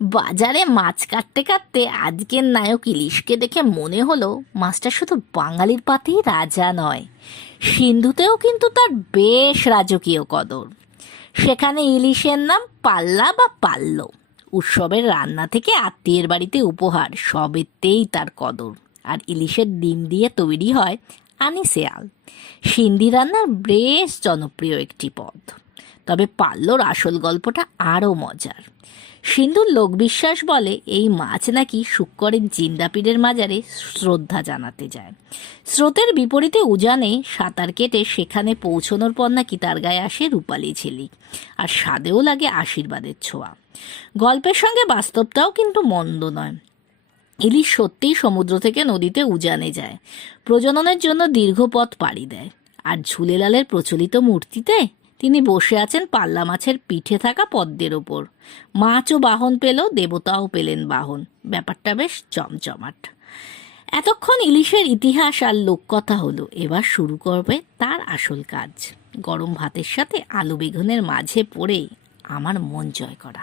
বাজারে মাছ কাটতে কাটতে আজকের নায়ক ইলিশকে দেখে মনে হলো মাছটা শুধু বাঙালির পাতেই রাজা নয়, সিন্ধুতেও কিন্তু তার বেশ রাজকীয় কদর। সেখানে ইলিশের নাম পাল্লা বা পাল্লো। উৎসবের রান্না থেকে আত্মীয়ের বাড়িতে উপহার, সবেতেই তার কদর। আর ইলিশের ডিম দিয়ে তৈরি হয় আনিসেয়াল, সিন্ধি রান্নার বেশ জনপ্রিয় একটি পদ। তবে পাল্লোর আসল গল্পটা আরও মজার। সিন্ধুর লোকবিশ্বাস বলে এই মাছ নাকি শুক্করের জিন্দাপীরের মাজারে শ্রদ্ধা জানাতে যায়। স্রোতের বিপরীতে উজানে সাঁতার কেটে সেখানে পৌঁছনোর পর নাকি তার গায়ে আসে রূপালি ঝিলিক, আর স্বাদেও লাগে আশীর্বাদের ছোঁয়া। গল্পের সঙ্গে বাস্তবটাও কিন্তু মন্দ নয়। ইলিশ সত্যিই সমুদ্র থেকে নদীতে উজানে যায়, প্রজননের জন্য দীর্ঘ পথ পাড়ি দেয়। আর ঝুলেলালের প্রচলিত মূর্তিতে তিনি বসে আছেন পাল্লা মাছের পিঠে থাকা পদ্মের ওপর। মাছও বাহন পেল, দেবতাও পেলেন বাহন। ব্যাপারটা বেশ জমজমাট। এতক্ষণ ইলিশের ইতিহাস আর লোককথা হলো, এবার শুরু করবে তার আসল কাজ। গরম ভাতের সাথে আলু বেগুনের মাঝে পড়ে আমার মন জয় করা।